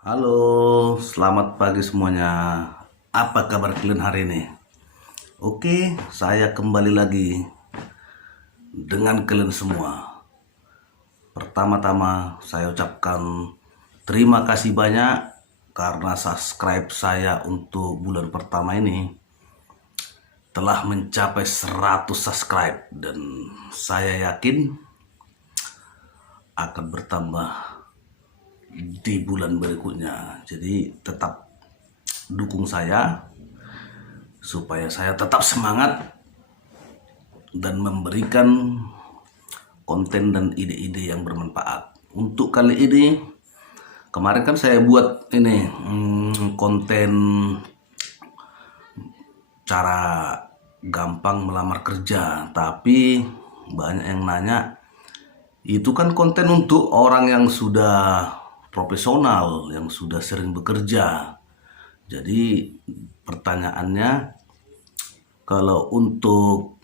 Halo, selamat pagi semuanya. Apa kabar kalian hari ini? Oke, saya kembali lagi dengan kalian semua. Pertama-tama saya ucapkan terima kasih banyak karena subscribe saya untuk bulan pertama ini telah mencapai 100 subscribe dan saya yakin akan bertambah di bulan berikutnya. Jadi tetap dukung saya supaya saya tetap semangat dan memberikan konten dan ide-ide yang bermanfaat. Untuk kali ini, kemarin kan saya buat ini konten cara gampang melamar kerja, tapi banyak yang nanya, itu kan konten untuk orang yang sudah profesional, yang sudah sering bekerja. Jadi pertanyaannya, kalau untuk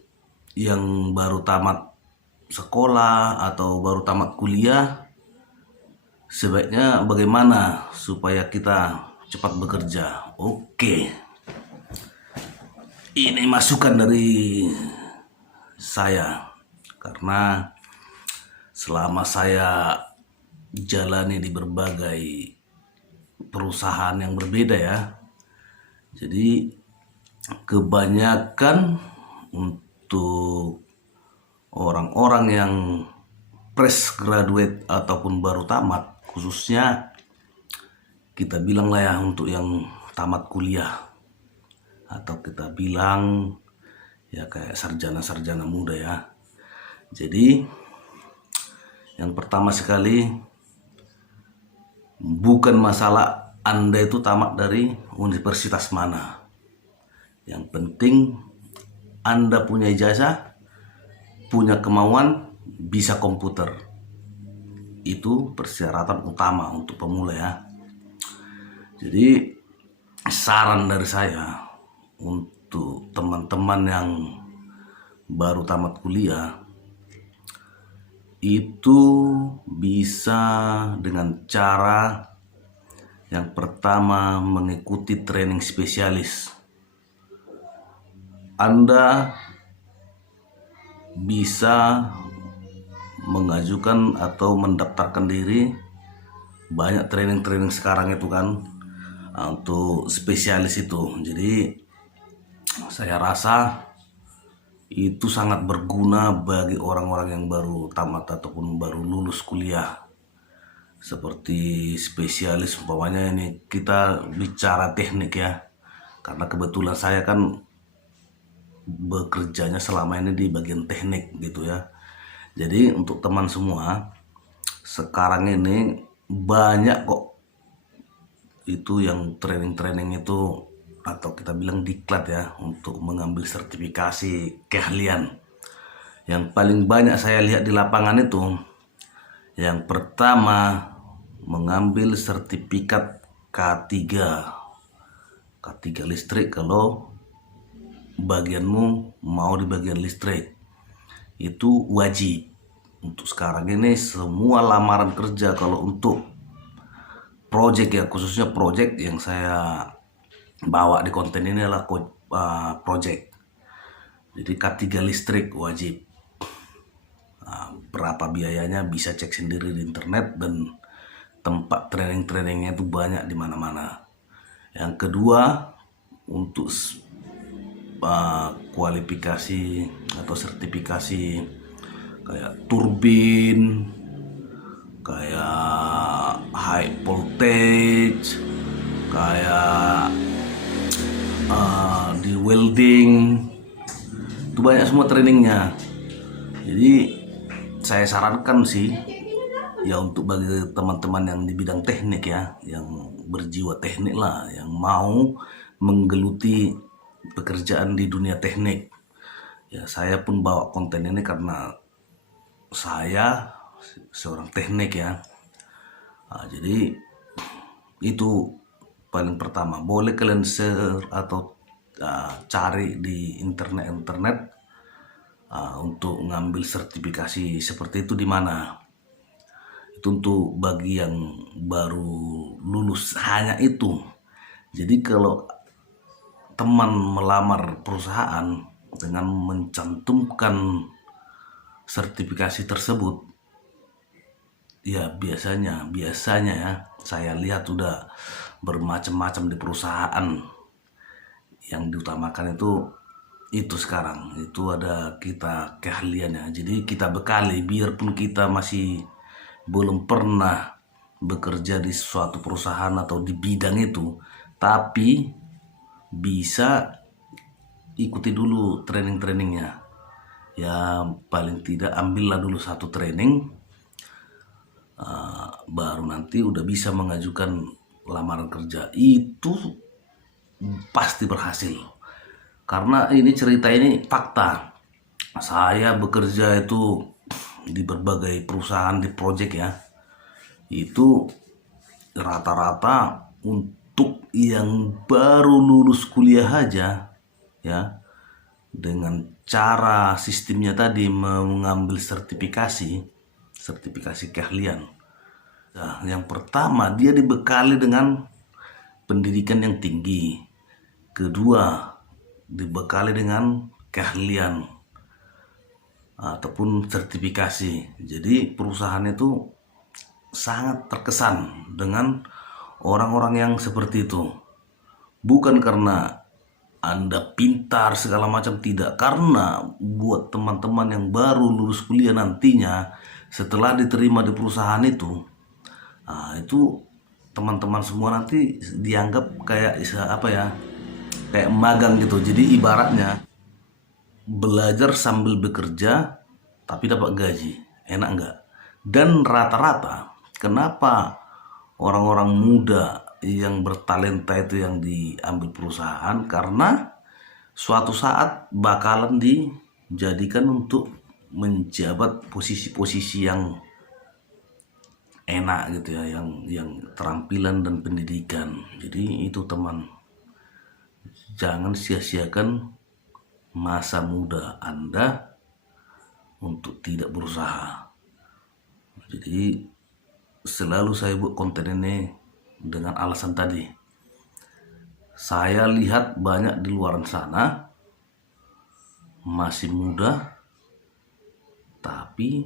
yang baru tamat sekolah atau baru tamat kuliah, sebaiknya bagaimana supaya kita cepat bekerja? Oke, ini masukan dari saya karena selama saya jalani di berbagai perusahaan yang berbeda ya, jadi kebanyakan untuk orang-orang yang fresh graduate ataupun baru tamat, khususnya kita bilang lah ya untuk yang tamat kuliah, atau kita bilang ya kayak sarjana-sarjana muda ya. Jadi yang pertama sekali, bukan masalah Anda itu tamat dari universitas mana. Yang penting Anda punya ijazah, punya kemauan, bisa komputer. Itu persyaratan utama untuk pemula ya. Jadi saran dari saya untuk teman-teman yang baru tamat kuliah, itu bisa dengan cara yang pertama mengikuti training spesialis. Anda bisa mengajukan atau mendaftarkan diri, banyak training-training sekarang itu kan untuk spesialis itu. Jadi saya rasa itu sangat berguna bagi orang-orang yang baru tamat ataupun baru lulus kuliah. Seperti spesialis umpamanya ini kita bicara teknik ya, karena kebetulan saya kan bekerjanya selama ini di bagian teknik gitu ya. Jadi untuk teman semua, sekarang ini banyak kok itu yang training-training itu, atau kita bilang diklat ya, untuk mengambil sertifikasi keahlian. Yang paling banyak saya lihat di lapangan itu, yang pertama mengambil sertifikat K3 listrik kalau bagianmu mau di bagian listrik. Itu wajib. Untuk sekarang ini semua lamaran kerja kalau untuk project ya, khususnya project yang saya bawa di konten ini adalah project. Jadi K3 listrik wajib. Berapa biayanya bisa cek sendiri di internet, dan tempat training-trainingnya itu banyak di mana-mana. Yang kedua, untuk kualifikasi atau sertifikasi kayak turbin, kayak high voltage, kayak di welding, itu banyak semua trainingnya. Jadi saya sarankan sih ya, untuk bagi teman-teman yang di bidang teknik ya, yang berjiwa teknik lah, yang mau menggeluti pekerjaan di dunia teknik ya. Saya pun bawa konten ini karena saya seorang teknik ya. Jadi itu paling pertama. Boleh kalian share atau cari di internet untuk ngambil sertifikasi seperti itu di mana. Itu untuk bagi yang baru lulus hanya itu. Jadi kalau teman melamar perusahaan dengan mencantumkan sertifikasi tersebut, ya biasanya ya saya lihat sudah bermacam-macam di perusahaan. Yang diutamakan itu sekarang itu ada kita keahliannya. Jadi kita bekali, biarpun kita masih belum pernah bekerja di suatu perusahaan atau di bidang itu, tapi bisa ikuti dulu training-trainingnya. Ya paling tidak ambillah dulu satu training, baru nanti udah bisa mengajukan lamaran kerja. Itu pasti berhasil, karena ini cerita ini fakta. Saya bekerja itu di berbagai perusahaan di project ya, itu rata-rata untuk yang baru lulus kuliah aja ya, dengan cara sistemnya tadi mengambil sertifikasi keahlian. Nah, yang pertama dia dibekali dengan pendidikan yang tinggi, kedua dibekali dengan keahlian ataupun sertifikasi. Jadi perusahaan itu sangat terkesan dengan orang-orang yang seperti itu. Bukan karena Anda pintar segala macam, tidak. Karena buat teman-teman yang baru lulus kuliah nantinya setelah diterima di perusahaan itu, itu teman-teman semua nanti dianggap kayak kayak magang gitu. Jadi ibaratnya belajar sambil bekerja tapi dapat gaji, enak enggak? Dan rata-rata kenapa orang-orang muda yang bertalenta itu yang diambil perusahaan, karena suatu saat bakalan dijadikan untuk menjabat posisi-posisi yang enak gitu ya, yang keterampilan dan pendidikan. Jadi itu teman, jangan sia-siakan masa muda Anda untuk tidak berusaha. Jadi selalu saya buat konten ini dengan alasan tadi. Saya lihat banyak di luar sana masih muda tapi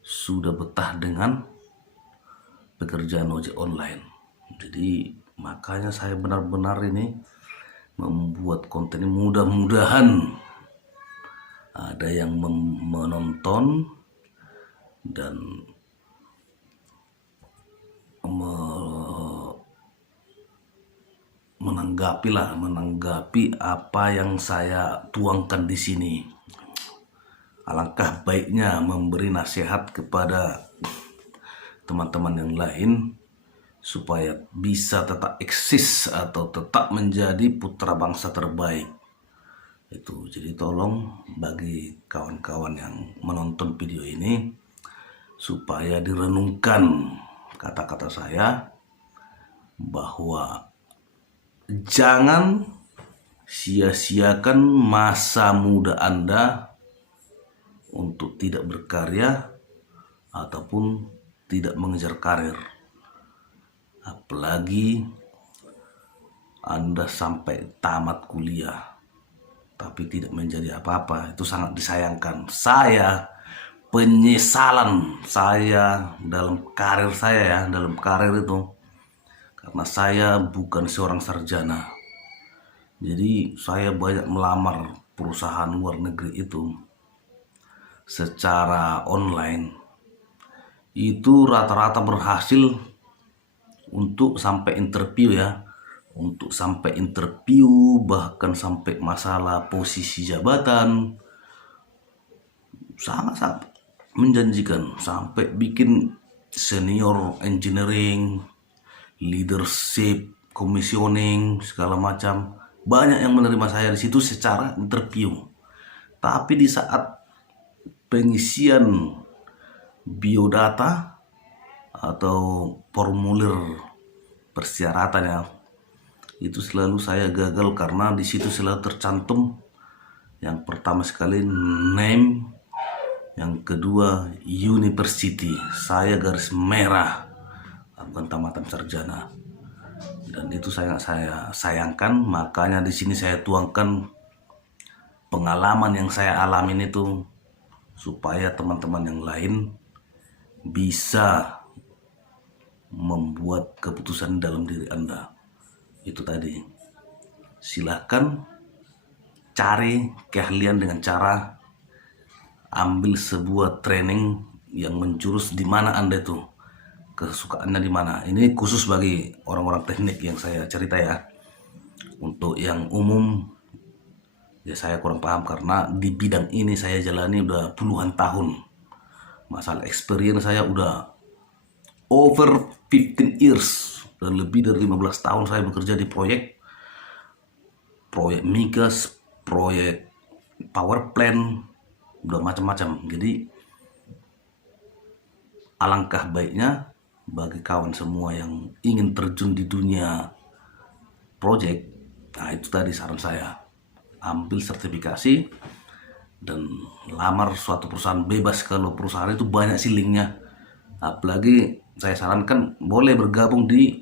sudah betah dengan pekerjaan ojek online. Jadi makanya saya benar-benar ini membuat konten ini, mudah-mudahan ada yang menonton dan menanggapi apa yang saya tuangkan di sini. Alangkah baiknya memberi nasihat kepada teman-teman yang lain supaya bisa tetap eksis atau tetap menjadi putra bangsa terbaik. Itu jadi tolong bagi kawan-kawan yang menonton video ini supaya direnungkan kata-kata saya, bahwa jangan sia-siakan masa muda Anda untuk tidak berkarya ataupun tidak mengejar karir. Apalagi Anda sampai tamat kuliah tapi tidak menjadi apa-apa, itu sangat disayangkan. Penyesalan saya dalam karir saya dalam karir itu, karena saya bukan seorang sarjana. Jadi saya banyak melamar perusahaan luar negeri itu secara online. Itu rata-rata berhasil untuk sampai interview ya. Untuk sampai interview, bahkan sampai masalah posisi jabatan. Sangat-sangat menjanjikan. Sampai bikin senior engineering, leadership, commissioning, segala macam. Banyak yang menerima saya di situ secara interview. Tapi di saat pengisian biodata atau formulir persyaratannya, itu selalu saya gagal, karena di situ selalu tercantum yang pertama sekali name, Yang kedua, university. Saya garis merah, bukan tamatan sarjana. Dan itu saya sayangkan, makanya di sini saya tuangkan pengalaman yang saya alamin itu supaya teman-teman yang lain bisa membuat keputusan dalam diri Anda. Itu tadi. Silahkan cari keahlian dengan cara ambil sebuah training yang menjurus di mana Anda itu, kesukaannya di mana. Ini khusus bagi orang-orang teknik yang saya cerita ya. Untuk yang umum ya saya kurang paham karena di bidang ini saya jalani udah puluhan tahun. Masalah experience saya udah over 15 years, dan lebih dari 15 tahun saya bekerja di proyek migas, proyek power plant, udah macam-macam. Jadi alangkah baiknya bagi kawan semua yang ingin terjun di dunia proyek, nah itu tadi saran saya, ambil sertifikasi dan lamar suatu perusahaan bebas. Kalau perusahaan itu banyak sih linknya, apalagi saya sarankan boleh bergabung di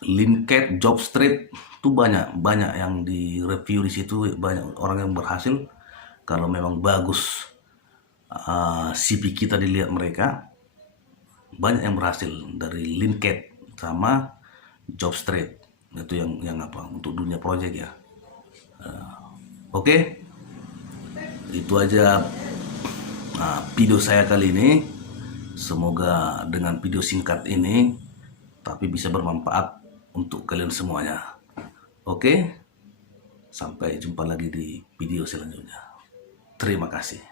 LinkedIn, Jobstreet, itu banyak yang di review di situ, banyak orang yang berhasil. Kalau memang bagus CV kita dilihat mereka, banyak yang berhasil dari LinkedIn sama Jobstreet. Itu yang apa untuk dunia proyek ya. Oke. Itu aja video saya kali ini. Semoga dengan video singkat ini tapi bisa bermanfaat untuk kalian semuanya. Oke. Sampai jumpa lagi di video selanjutnya. Terima kasih.